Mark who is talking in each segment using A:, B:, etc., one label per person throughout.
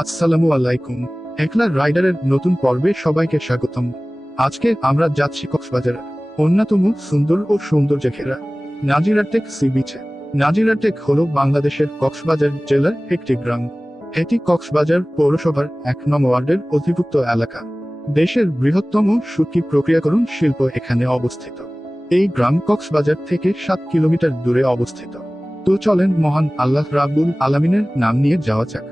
A: আসসালামু আলাইকুম। একলা রাইডারের নতুন পর্বে সবাইকে স্বাগতম। আজকে আমরা যাচ্ছি কক্সবাজার, অন্যতম সুন্দর ও সৌন্দর্য ঘেরা নাজিরাটেক সি বিচে। নাজিরাটেক হল বাংলাদেশের কক্সবাজার জেলার একটি গ্রাম। এটি কক্সবাজার পৌরসভার এক নং ওয়ার্ডের অধিভুক্ত এলাকা। দেশের বৃহত্তম সুটকি প্রক্রিয়াকরণ শিল্প এখানে অবস্থিত। এই গ্রাম কক্সবাজার থেকে সাত কিলোমিটার দূরে অবস্থিত। তো চলেন মহান আল্লাহ রাব্বুল আলামিনের নাম নিয়ে যাওয়া যাক।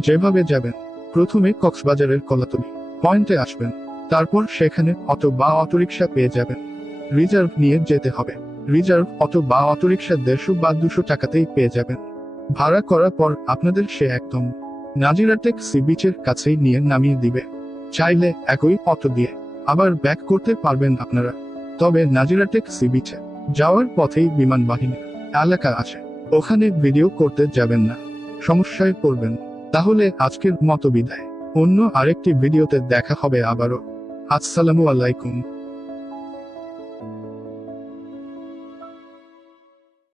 A: যেভাবে যাবেন, প্রথমে কক্সবাজারের কলাতলি পয়েন্টে আসবেন। তারপর সেখানে অটো বা অটোরিকশা পেয়ে যাবেন। রিজার্ভ নিয়ে যেতে হবে। রিজার্ভ, অটো বা অটোরিকশা দেড়শো বা দুশো টাকাতেই পেয়ে যাবেন। ভাড়া করার পর আপনাদের সে একদম নাজিরাটেক সি বিচের কাছেই নিয়ে নামিয়ে দিবে। চাইলে একই অটো দিয়ে আবার ব্যাক করতে পারবেন আপনারা। তবে নাজিরাটেক সি বিচে যাওয়ার পথেই বিমান বাহিনীর এলাকা আছে। ওখানে ভিডিও করতে যাবেন না। সমস্যায় পড়বেন। তাহলে আজকের মতো বিদায় অন্য আরেকটি ভিডিওতে দেখা হবে আবারও। আসসালামু আলাইকুম।